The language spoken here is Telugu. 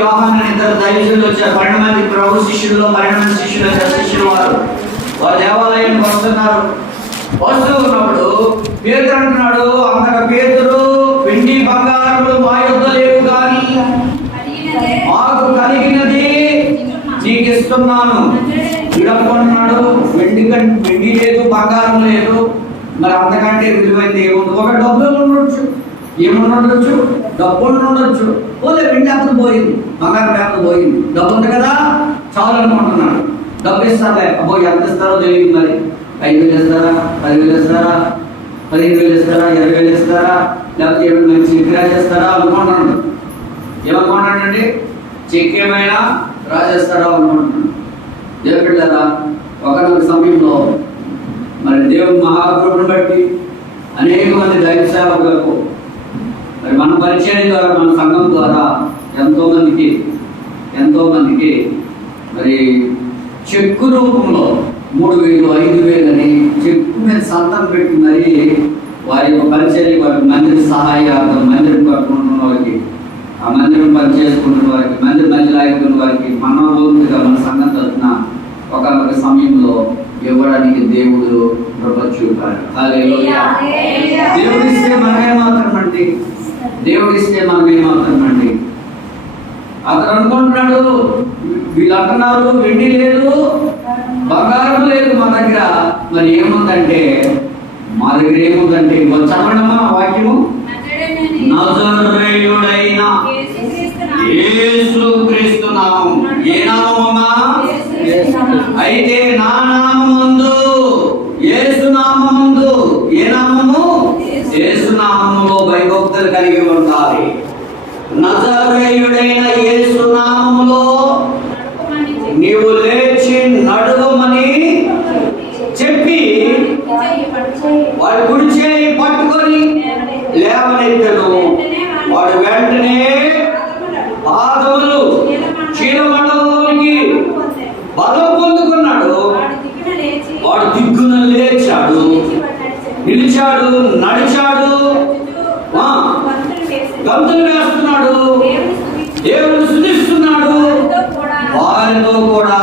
యోహాను అనే ఇద్దరు దైవజనులు వచ్చారు. 12 మంది ప్రభు శిష్యుల్లో 12 మంది శిష్యులు వచ్చారు. శిష్యులు వారు దేవాలయానికి వస్తున్నారు. వస్తూ ఉన్నప్పుడు పేతురు అంటున్నాడు, అంతగా పేతురు, వెండి బంగారులు మా యొద్ద లేవు కానీ మాకు కలిగినది నీకు ఇస్తున్నాను. వీడనుకుంటున్నాడు వెండి లేదు, బంగారం లేదు, మరి అంతకంటే విలువైంది ఏముంది? ఒక డబ్బు ఉండొచ్చు, ఏముండొచ్చు, డబ్బు ఉండొచ్చు. పోతే వెండి అతను పోయింది, బంగారం అతను పోయింది, డబ్బు ఉంది కదా చాలు అనుకుంటున్నాడు. డబ్బు ఇస్తారులే, అబ్బో ఎంత ఇస్తారో తెలియదు. మరి 5,000 ఇస్తారా, 10,000 ఇస్తారా, 15,000 ఇస్తారా, 20,000 ఇస్తారా, లేకపోతే ఏమైనా మంచి విగ్రహం చేస్తారా అనుకుంటున్నాడు. ఏమనుకుంటాడండి? చెక్ ఏమైనా రాజేస్తారా అనుకుంటున్నాడు. దేవుడిలారా ఒకనొక సమయంలో మరి దేవుని మహాకృపను బట్టి అనేక మంది దైవ సేవకులకు మరి మన పరిచయం ద్వారా, మన సంఘం ద్వారా ఎంతో మందికి మరి చెక్కు రూపంలో 3,000, 5,000 అని చెక్కు మీద సంతం పెట్టి మరి వారి యొక్క పరిచయం, వారి మందిర సహాయార్థం, మందిరం కట్టుకుంటున్న వారికి, ఆ మందిరం పని చేసుకుంటున్న వారికి, మందిర మధ్యలో ఆగుతున్న వారికి మనోభూతిగా మన సంఘం తరఫున ఒక సమయంలో ఇవ్వడానికి దేవుడు కృప చూపాడు. దేవుడిస్తే మనమేమాత్రమండి, దేవుడిస్తే మనమేమాత్రమండి. అతను అనుకుంటున్నాడు, వీళ్ళు అంటున్నారు వెండి లేదు, బంగారం లేదు మా దగ్గర. మరి ఏముందంటే, మా దగ్గర ఏముందంటే చదవడమా వాక్యము, నజరేయుడైన యేసుక్రీస్తు నామం. ఏ నామమా? అయితే నా నామమందు, యేసు నామమందు, ఏ నామము? యేసు నామములో భయభక్తులు కలిగి ఉండాలి. నజరేయుడైన యేసు నామములో నీవు లేచి నడవమని చెప్పి వాడు కుడి చేయి పట్టుకొని లేవనెత్తను. వాడు వెంటనే పాదములు చీలమండలోనికి బలం పొందుకున్నాడు. వాడు దిగ్గున లేచాడు, నిలిచాడు, నడిచాడు, గంతులు వేస్తున్నాడు, దేవుని స్తుతిస్తున్నాడు. వారితో కూడా